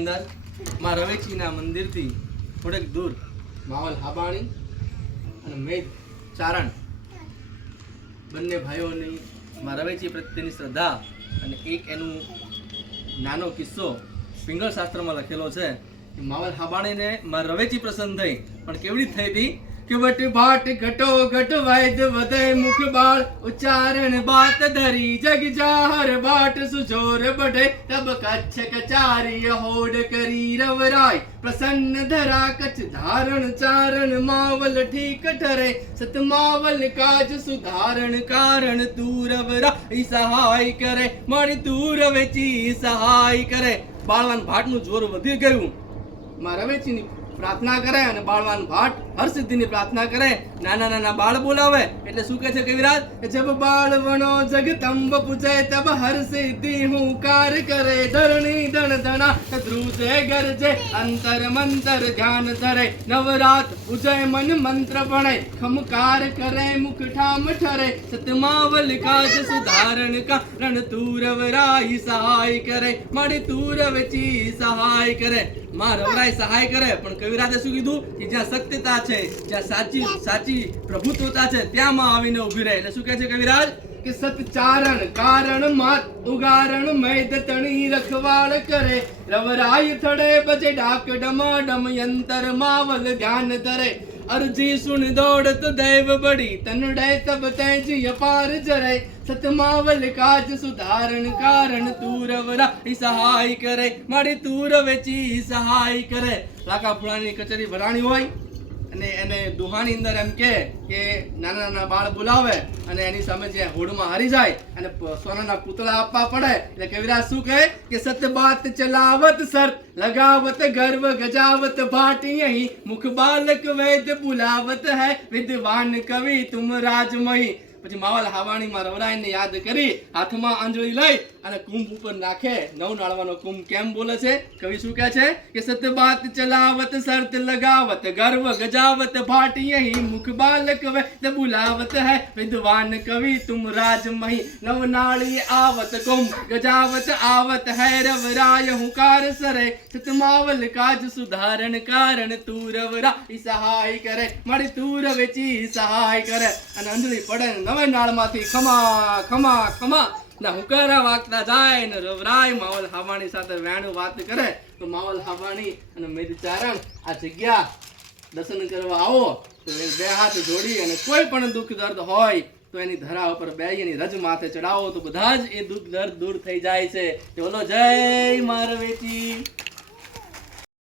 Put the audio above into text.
અંદર માં રવેચીના મંદિરથી થોડેક દૂર માવલ હાબાણી અને મેઘ ચારણ બંને ભાઈઓની માં રવેચી પ્રત્યેની શ્રદ્ધા અને એક એનું નાનો કિસ્સો પિંગળ શાસ્ત્રમાં લખેલો છે કે માવલ હાબાણીને માં રવેચી પ્રસન્ન થઈ પણ કેવડી થઈ હતી કે વટ ભાટ ઘટો ઘટ વૈદ વધે મુખ બાળ ઉચ્ચારણ બાત ધરી જગ જાહર બાટ સુજોર બઢે તબ કચ્છ કચારી હોડ કરી રવરાય પ્રસન્ન ધરા કચ્છ ધારણ ચારણ માવલ ઠીક ઠરે સત માવલ કાજ સુધારણ કારણ તું રવરા સહાય કરે મારી તું રવેચી સહાય કરે બાળવાન ભાટનું જોર વધી ગયું માં રવેચીની પ્રાર્થના કરે અને બાળવાન ભાટ હર સિદ્ધિની પ્રાર્થના કરે નાના નાના બાળ બોલાવે એટલે શું કહે છે કવિરાજ જબ બાળવણો જગતંબ પૂજે તબ હર સિદ્ધિ હુંકાર કરે ધરણી ધણ ધણા ધ્રુજે ગરજે અંતર મંતર ધ્યાન ધરે નવરાત પૂજે મન મંત્ર ભણે ખમકાર કરે મુખ ઠામ ઠરે સતમાવલ કાજ સુધારણ કારણ તું રવરાઈ સહાય કરે મારી તું રવેચી સહાય કરે માં રવરાઈ સહાય કરે પણ કવિરાજે શું કીધું કે જ્યાં સત્યતા છે જ્યાં સાચી પ્રભુત્વતા છે ત્યાં માં આવીને ઊભી રહે એટલે શું કહે છે કવિરાજ કે સતચારણ કારણ માત ઉગારણ મૈદ તણી રખવાળ કરે રવરાય થડે બજે ડાક ડમાડમ યંતર માવલ ધ્યાન ધરે અરજી સુન દોડત દૈવ બડી તનડે તબ તેજ અપાર જરે સતમાવલ કાજ સુધારણ કારણ તું રવરા સહાય કરે મારી તું રવેચી સહાય કરે લાકા ફૂલાની કચેરી ભરાણી હોય અને એને દુહાની અંદર એમ કે નાના નાના બાળ બોલાવે અને એની સામે જે હોડમાં હારી જાય અને સોનાના પૂતળા આપવા પડે એટલે કવિરાજ શું કહે કે સત બાત ચલાવત સર લગાવત ગર્વ ગજાવત ભાટી અહીં મુખ બાલક વૈદ બુલાવત હૈ વિદ્વાન કવિ તુમ રાજમહી પછી માવલ હાવાણીમાં રવરાયને યાદ કરી હાથમાં આંજળી લઈ અને કુંભ ઉપર નાખે નવ નાળવાનો કુંભ કેમ બોલે છે કવિ શું કહે છે કે સત બાત ચલાવત શરત લગાવત ગર્વ ગજાવત ભાટી અહીં મુખ બાલક વૈદ બુલાવત હૈ વિદ્વાન કવિ તુમ રાજમહી નવ નાળી આવત કુંભ ગજાવત આવત હૈ રવરાય હુંકાર સરે સત માવલ કાજ સુધારણ કારણ તું રવરા સહાય કરે મારી તું રવેચી સહાય કરે અને અંજળી પડે નવે નાળમાંથી ખમા ખમા ખમા ના હુંકારા વાગતા જાય ને રવરાય માવલ હાવાણી સાથે વેણું વાત કરે તો માવલ હાવાણી અને મેદચારણ આ જગ્યા દર્શન કરવા આવો તો બે હાથ જોડી અને કોઈ પણ દુઃખ દર્દ હોય તો એની ધરા ઉપર બેસી એની રજ માથે ચડાવો તો બધા જ એ દુઃખ દર્દ દૂર થઈ જાય છે. બોલો જય મા રવેચી.